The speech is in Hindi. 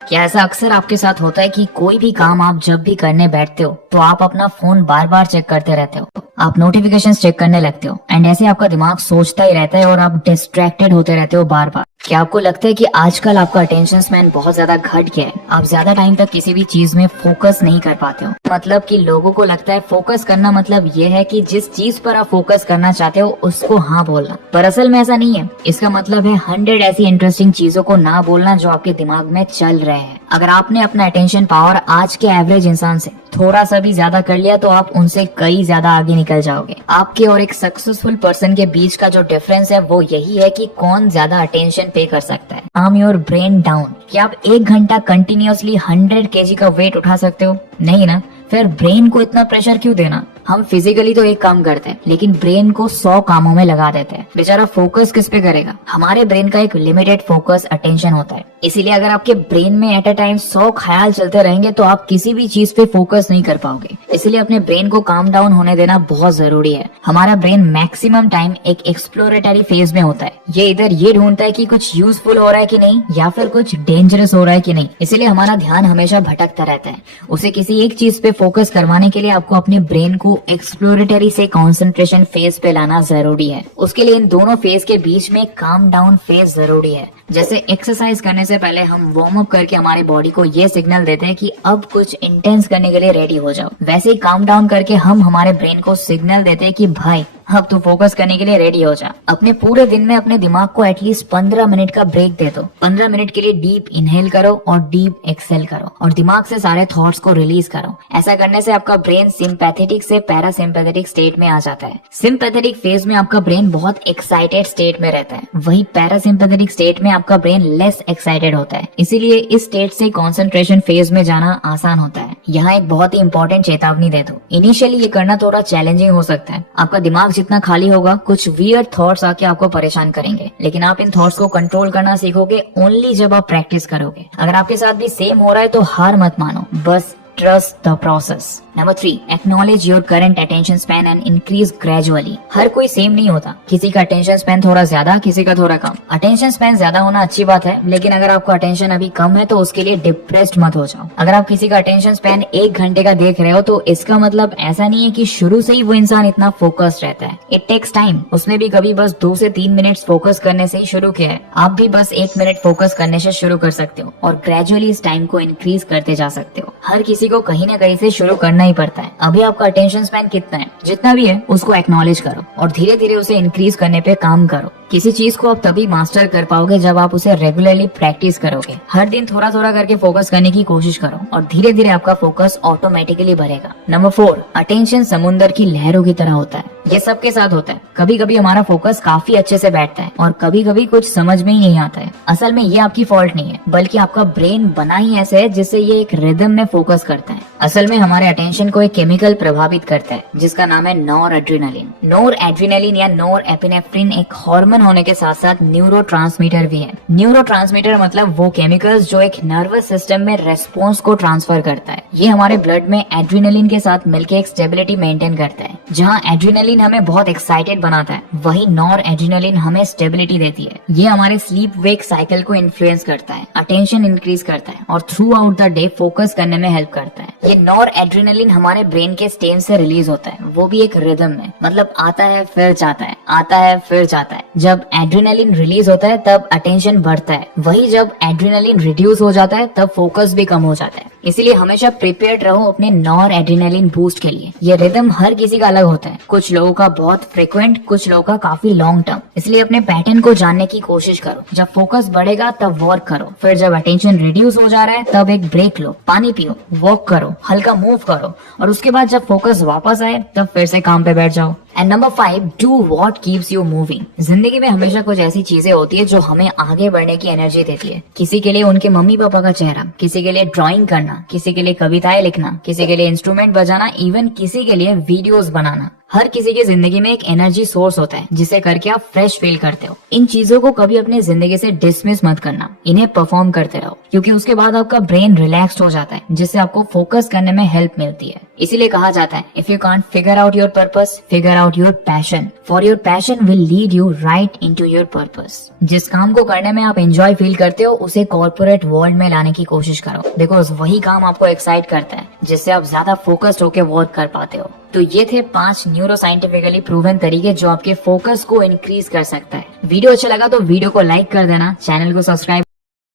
क्या ऐसा अक्सर आपके साथ होता है कि कोई भी काम आप जब भी करने बैठते हो तो आप अपना फोन बार बार चेक करते रहते हो, आप नोटिफिकेशंस चेक करने लगते हो एंड ऐसे आपका दिमाग सोचता ही रहता है और आप डिस्ट्रैक्टेड होते रहते हो बार बार। क्या आपको लगता है कि आजकल आपका अटेंशन स्पैन बहुत ज्यादा घट गया है? आप ज्यादा टाइम तक किसी भी चीज में फोकस नहीं कर पाते हो। मतलब कि लोगों को लगता है फोकस करना मतलब ये है कि जिस चीज पर आप फोकस करना चाहते हो उसको हाँ बोलना, पर असल में ऐसा नहीं है। इसका मतलब है 100 ऐसी इंटरेस्टिंग चीजों को ना बोलना जो आपके दिमाग में चल रहे हैं। अगर आपने अपना अटेंशन पावर आज के एवरेज इंसान से थोड़ा सा भी ज्यादा कर लिया तो आप उनसे कई ज्यादा आगे निकल जाओगे। आपके और एक सक्सेसफुल पर्सन के बीच का जो डिफरेंस है वो यही है कि कौन ज्यादा अटेंशन पे कर सकता है। काम योर ब्रेन डाउन। क्या आप 1 घंटा कंटिन्यूअसली 100 kg का वेट उठा सकते हो? नहीं ना। फिर ब्रेन को इतना प्रेशर क्यों देना? हम फिजिकली तो एक काम करते हैं लेकिन ब्रेन को 100 कामों में लगा देते हैं। बेचारा फोकस किस पे करेगा? हमारे ब्रेन का एक लिमिटेड फोकस अटेंशन होता है। इसीलिए अगर आपके ब्रेन में एट अ टाइम 100 ख्याल चलते रहेंगे तो आप किसी भी चीज पे फोकस नहीं कर पाओगे। इसलिए अपने ब्रेन को काम डाउन होने देना बहुत जरूरी है। हमारा ब्रेन मैक्सिमम टाइम एक एक्सप्लोरेटरी फेज में होता है। ये इधर ये ढूंढता है कि कुछ यूजफुल हो रहा है कि नहीं या फिर कुछ डेंजरस हो रहा है कि नहीं। इसीलिए हमारा ध्यान हमेशा भटकता रहता है। उसे किसी एक चीज पे फोकस करवाने के लिए आपको अपने ब्रेन को एक्सप्लोरेटरी से कंसंट्रेशन फेज पे लाना जरूरी है। उसके लिए इन दोनों फेज के बीच में काम डाउन फेज जरूरी है। जैसे एक्सरसाइज करने से पहले हम वार्म अप करके हमारी बॉडी को ये सिग्नल देते हैं कि अब कुछ इंटेंस करने के लिए रेडी हो जाओ, वैसे ही काम डाउन करके हम हमारे ब्रेन को सिग्नल देते हैं कि भाई अब तू फोकस करने के लिए रेडी हो जा। अपने पूरे दिन में अपने दिमाग को एटलीस्ट 15 मिनट का ब्रेक दे दो। 15 मिनट के लिए डीप इनहेल करो और डीप एक्सेल करो और दिमाग से सारे थॉट्स को रिलीज करो। ऐसा करने से आपका ब्रेन सिंपैथेटिक से पैरासिम्पैथेटिक स्टेट में आ जाता है। सिंपैथेटिक फेज में आपका ब्रेन बहुत एक्साइटेड स्टेट में रहता है, वही पैरासिम्पैथेटिक स्टेट में आपका ब्रेन लेस एक्साइटेड होता है। इसीलिए इस स्टेट से कॉन्सेंट्रेशन फेज में जाना आसान होता है। यहाँ एक बहुत ही इंपॉर्टेंट चेतावनी दे दो, इनिशियली ये करना थोड़ा चैलेंजिंग हो सकता है। आपका दिमाग जितना खाली होगा कुछ वियर्ड थॉट्स आके आपको परेशान करेंगे, लेकिन आप इन थॉट्स को कंट्रोल करना सीखोगे ओनली जब आप प्रैक्टिस करोगे। अगर आपके साथ भी सेम हो रहा है तो हार मत मानो, बस trust the process. Number 3, acknowledge your current attention span and increase gradually. हर कोई सेम नहीं होता, किसी का अटेंशन स्पैन थोड़ा ज्यादा, किसी का थोड़ा कम। अटेंशन स्पैन ज्यादा होना अच्छी बात है, लेकिन अगर आपका अटेंशन अभी कम है तो उसके लिए डिप्रेस्ड मत हो जाओ। अगर आप किसी का अटेंशन स्पैन 1 घंटे का देख रहे हो तो इसका मतलब ऐसा नहीं है कि शुरू से ही वो इंसान इतना फोकस्ड रहता है। It takes time. उसने भी कभी बस 2 से 3 मिनट फोकस करने से ही शुरू किया है। आप भी बस 1 मिनट फोकस करने से शुरू कर सकते हो और ग्रेजुअली इस टाइम को इंक्रीज करते जा सकते हो। हर किसी को कहीं ना कहीं से शुरू करना ही पड़ता है। अभी आपका अटेंशन स्पैन कितना है, जितना भी है उसको एक्नॉलेज करो और धीरे धीरे उसे इंक्रीज करने पे काम करो। किसी चीज को आप तभी मास्टर कर पाओगे जब आप उसे रेगुलरली प्रैक्टिस करोगे। हर दिन थोड़ा थोड़ा करके फोकस करने की कोशिश करो और धीरे धीरे आपका फोकस ऑटोमेटिकली बढ़ेगा। नंबर 4, अटेंशन समुद्र की लहरों की तरह होता है। ये सबके साथ होता है। कभी कभी हमारा फोकस काफी अच्छे से बैठता है और कभी कभी कुछ समझ में ही नहीं आता है। असल में ये आपकी फॉल्ट नहीं है, बल्कि आपका ब्रेन बना ही ऐसे है जिससे ये एक रिदम में फोकस करता है। असल में हमारे अटेंशन को एक केमिकल प्रभावित करता है जिसका नाम है नॉर एड्रेनालिन। नॉर एड्रेनालिन या नॉर एपिनेफ्रिन एक हार्मोन होने के साथ साथ न्यूरोट्रांसमीटर भी है। न्यूरोट्रांसमीटर मतलब वो केमिकल्स जो एक नर्वस सिस्टम में रेस्पॉन्स को ट्रांसफर करता है। ये हमारे ब्लड में एड्रेनालिन के साथ मिलकर एक स्टेबिलिटी मेंटेन करता है। जहाँ एड्रेनालिन हमें बहुत एक्साइटेड बनाता है, वही नॉर एड्रेनालिन हमें स्टेबिलिटी देती है। ये हमारे स्लीप वेक साइकिल को इन्फ्लुएंस करता है, अटेंशन इंक्रीज करता है और through out the day focus करने में हेल्प करता है। ये नॉर एड्रेनालिन हमारे ब्रेन के स्टेम से रिलीज होता है, वो भी एक रिदम में, मतलब आता है फिर जाता है, आता है फिर जाता है। जब एड्रेनालिन रिलीज होता है तब अटेंशन बढ़ता है, वही जब एड्रेनालिन रिड्यूस हो जाता है तब फोकस भी कम हो जाता है। इसीलिए हमेशा प्रिपेयर्ड रहो अपने नॉर एड्रेनालिन बूस्ट के लिए। ये रिदम हर किसी का अलग होता है, कुछ लोगों का बहुत फ्रिक्वेंट, कुछ लोगों का काफी लॉन्ग टर्म। इसलिए अपने पैटर्न को जानने की कोशिश करो। जब फोकस बढ़ेगा तब वर्क करो, फिर जब अटेंशन रिड्यूस हो जा रहा है तब एक ब्रेक लो, पानी पियो, वॉक करो, हल्का मूव करो और उसके बाद जब फोकस वापस आए तब फिर से काम पे बैठ जाओ। And number 5, do what keeps you moving. जिंदगी में हमेशा कुछ ऐसी चीजें होती है जो हमें आगे बढ़ने की एनर्जी देती है। किसी के लिए उनके मम्मी पापा का चेहरा, किसी के लिए ड्राइंग करना, किसी के लिए कविताएं लिखना, किसी के लिए इंस्ट्रूमेंट बजाना, इवन किसी के लिए वीडियोस बनाना। हर किसी की जिंदगी में एक एनर्जी सोर्स होता है जिसे करके आप फ्रेश फील करते हो। इन चीजों को कभी अपनी जिंदगी से डिसमिस मत करना, इन्हें परफॉर्म करते रहो, क्योंकि उसके बाद आपका ब्रेन रिलैक्स्ड हो जाता है जिससे आपको फोकस करने में हेल्प मिलती है। इसीलिए कहा जाता है if you can't figure out your purpose, figure out your passion, for your passion will lead you right into your purpose. जिस काम को करने में आप एंजॉय फील करते हो उसे कॉर्पोरेट वर्ल्ड में लाने की कोशिश करो, बिकॉज वही काम आपको एक्साइट करता है, जिससे आप ज्यादा फोकस्ड होकर वर्क कर पाते हो। तो ये थे 5 न्यूरो साइंटिफिकली प्रूवन तरीके जो आपके फोकस को इंक्रीज कर सकता है। वीडियो अच्छा लगा तो वीडियो को लाइक कर देना, चैनल को सब्सक्राइब